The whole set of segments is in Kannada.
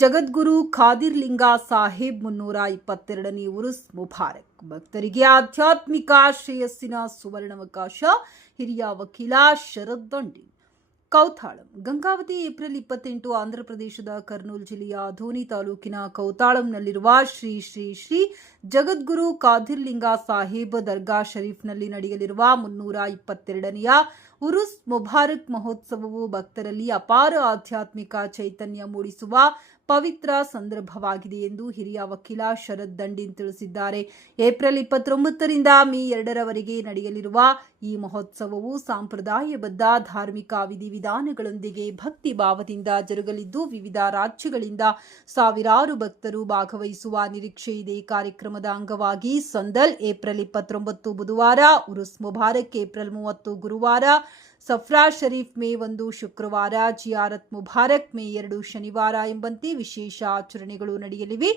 ಜಗದ್ಗುರು ಖಾದಿರ್ಲಿಂಗ ಸಾಹೇಬ್ 322ನೇ ಉರುಸ್ ಮುಬಾರಕ್. ಭಕ್ತರಿಗೆ ಆಧ್ಯಾತ್ಮಿಕ ಶ್ರೇಯಸ್ಸಿನ ಸುವರ್ಣಾವಕಾಶ. ಹಿರಿಯ ವಕೀಲ ಶರದ್ ದಂಡಿ. ಕೌತಾಳಂ. ಗಂಗಾವತಿ ಏಪ್ರಿಲ್ 28 ಆಂಧ್ರಪ್ರದೇಶದ ಕರ್ನೂಲ್ ಜಿಲ್ಲೆಯ ಧೋನಿ ತಾಲೂಕಿನ ಕೌತಾಳಂನಲ್ಲಿರುವ ಶ್ರೀ ಶ್ರೀ ಶ್ರೀ ಜಗದ್ಗುರು ಖಾದಿರ್ಲಿಂಗ ಸಾಹೇಬ್ ದರ್ಗಾ ಶರೀಫ್ನಲ್ಲಿ ನಡೆಯಲಿರುವ 322ನೆಯ ಉರುಸ್ ಮುಬಾರಕ್ ಮಹೋತ್ಸವವು ಭಕ್ತರಲ್ಲಿ ಅಪಾರ ಆಧ್ಯಾತ್ಮಿಕ ಚೈತನ್ಯ ಮೂಡಿಸುವ ಪವಿತ್ರ ಸಂದರ್ಭವಾಗಿದೆ ಎಂದು ಹಿರಿಯ ವಕೀಲ ಶರದ್ ದಂಡಿನ್ ತಿಳಿಸಿದ್ದಾರೆ. ಏಪ್ರಿಲ್ 29ರಿಂದ ಮೇ 2ರವರೆಗೆ ನಡೆಯಲಿರುವ ಈ ಮಹೋತ್ಸವವು ಸಂಪ್ರದಾಯಬದ್ಧ ಧಾರ್ಮಿಕ ವಿಧಿವಿಧಾನಗಳೊಂದಿಗೆ ಭಕ್ತಿ ಭಾವದಿಂದ ಜರುಗಲಿದ್ದು, ವಿವಿಧ ರಾಜ್ಯಗಳಿಂದ ಸಾವಿರಾರು ಭಕ್ತರು ಭಾಗವಹಿಸುವ ನಿರೀಕ್ಷೆ ಇದೆ. ಕಾರ್ಯಕ್ರಮದ ಅಂಗವಾಗಿ ಸಂದಲ್ ಏಪ್ರಿಲ್ 29 ಬುಧವಾರ, ಉರುಸ್ ಮುಬಾರಕ್ ಏಪ್ರಿಲ್ 30 ಗುರುವಾರ, ಸಫ್ರಾ ಶರೀಫ್ ಮೇ 1 ಶುಕ್ರವಾರ, ಜಿಯಾರತ್ ಮುಬಾರಕ್ ಮೇ 2 ಶನಿವಾರ ಎಂಬಂತೆ ವಿಶೇಷ ಆಚರಣೆಗಳು ನಡೆಯಲಿವೆ.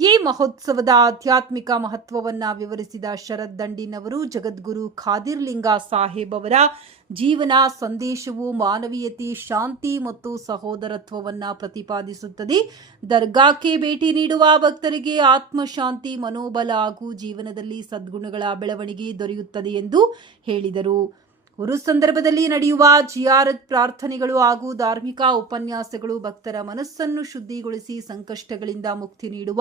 ಈ ಮಹೋತ್ಸವದ ಆಧ್ಯಾತ್ಮಿಕ ಮಹತ್ವವನ್ನು ವಿವರಿಸಿದ ಶರದ್ ದಂಡಿನ್ ಅವರು, ಜಗದ್ಗುರು ಖಾದಿರ್ಲಿಂಗ ಸಾಹೇಬ್ ಅವರ ಜೀವನ ಸಂದೇಶವು ಮಾನವೀಯತೆ, ಶಾಂತಿ ಮತ್ತು ಸಹೋದರತ್ವವನ್ನು ಪ್ರತಿಪಾದಿಸುತ್ತದೆ. ದರ್ಗಾಕ್ಕೆ ಭೇಟಿ ನೀಡುವ ಭಕ್ತರಿಗೆ ಆತ್ಮಶಾಂತಿ, ಮನೋಬಲ ಹಾಗೂ ಜೀವನದಲ್ಲಿ ಸದ್ಗುಣಗಳ ಬೆಳವಣಿಗೆ ದೊರೆಯುತ್ತದೆ ಎಂದು ಹೇಳಿದರು. ಉರುಸ್ ಸಂದರ್ಭದಲ್ಲಿ ನಡೆಯುವ ಜಿಯಾರತ್ ಪ್ರಾರ್ಥನೆಗಳು ಹಾಗೂ ಧಾರ್ಮಿಕ ಉಪನ್ಯಾಸಗಳು ಭಕ್ತರ ಮನಸ್ಸನ್ನು ಶುದ್ಧಿಗೊಳಿಸಿ ಸಂಕಷ್ಟಗಳಿಂದ ಮುಕ್ತಿ ನೀಡುವ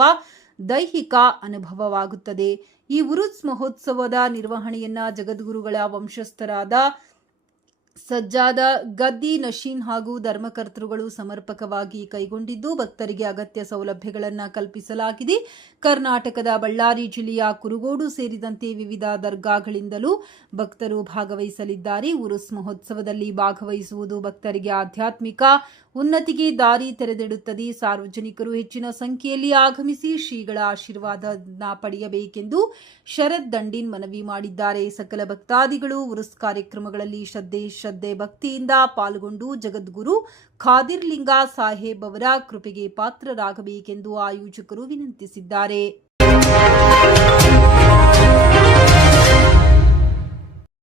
ದೈಹಿಕ ಅನುಭವವಾಗುತ್ತದೆ. ಈ ಉರುಸ್ ಮಹೋತ್ಸವದ ನಿರ್ವಹಣೆಯನ್ನ ಜಗದ್ಗುರುಗಳ ವಂಶಸ್ಥರಾದ ಸಜ್ಜಾದ ಗದ್ದಿ ನಶೀನ್ ಹಾಗೂ ಧರ್ಮಕರ್ತೃಗಳು ಸಮರ್ಪಕವಾಗಿ ಕೈಗೊಂಡಿದ್ದು, ಭಕ್ತರಿಗೆ ಅಗತ್ಯ ಸೌಲಭ್ಯಗಳನ್ನು ಕಲ್ಪಿಸಲಾಗಿದೆ. ಕರ್ನಾಟಕದ ಬಳ್ಳಾರಿ ಜಿಲ್ಲೆಯ ಕುರುಗೋಡು ಸೇರಿದಂತೆ ವಿವಿಧ ದರ್ಗಾಗಳಿಂದಲೂ ಭಕ್ತರು ಭಾಗವಹಿಸಲಿದ್ದಾರೆ. ಉರುಸ್ ಮಹೋತ್ಸವದಲ್ಲಿ ಭಾಗವಹಿಸುವುದು ಭಕ್ತರಿಗೆ ಆಧ್ಯಾತ್ಮಿಕ ಉನ್ನತಿಗೆ ದಾರಿ ತೆರೆದಿಡುತ್ತದೆ. ಸಾರ್ವಜನಿಕರು ಹೆಚ್ಚಿನ ಸಂಖ್ಯೆಯಲ್ಲಿ ಆಗಮಿಸಿ ಶ್ರೀಗಳ ಆಶೀರ್ವಾದ ಪಡೆಯಬೇಕೆಂದು ಶರದ್ ದಂಡಿನ್ ಮನವಿ ಮಾಡಿದ್ದಾರೆ. ಸಕಲ ಭಕ್ತಾದಿಗಳು ಉರುಸ್ ಕಾರ್ಯಕ್ರಮಗಳಲ್ಲಿ ಶ್ರದ್ಧೆ ಭಕ್ತಿಯಿಂದ ಪಾಲ್ಗೊಂಡು ಜಗದ್ಗುರು ಖಾದಿರ್ಲಿಂಗ ಸಾಹೇಬ್ ಅವರ ಕೃಪೆಗೆ ಪಾತ್ರರಾಗಬೇಕೆಂದು ಆಯೋಜಕರು ವಿನಂತಿಸಿದ್ದಾರೆ.